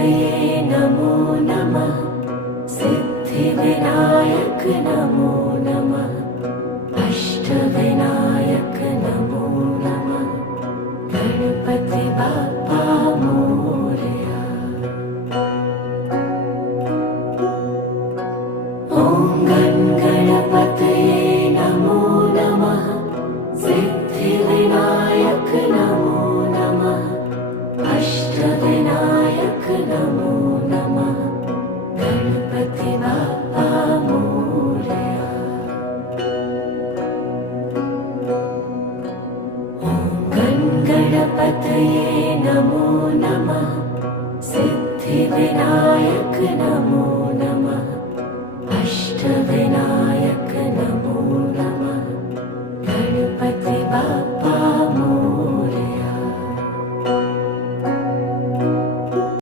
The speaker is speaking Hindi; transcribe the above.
गणपतये नमो नमः। सिद्धिविनायक नमो नमः। अष्टविनायक नमो नमः। गणपति बाप्पा मोरया। ॐ गणपतये नमो नमः। सिद्धिविनायक नमो नमः। अष्टविनायक नमो नमः। गणपति बाप्पा मोरया। ॐ गणपतये नमो नमः। सिद्धिविनायक नमो नमः। अष्टविनायक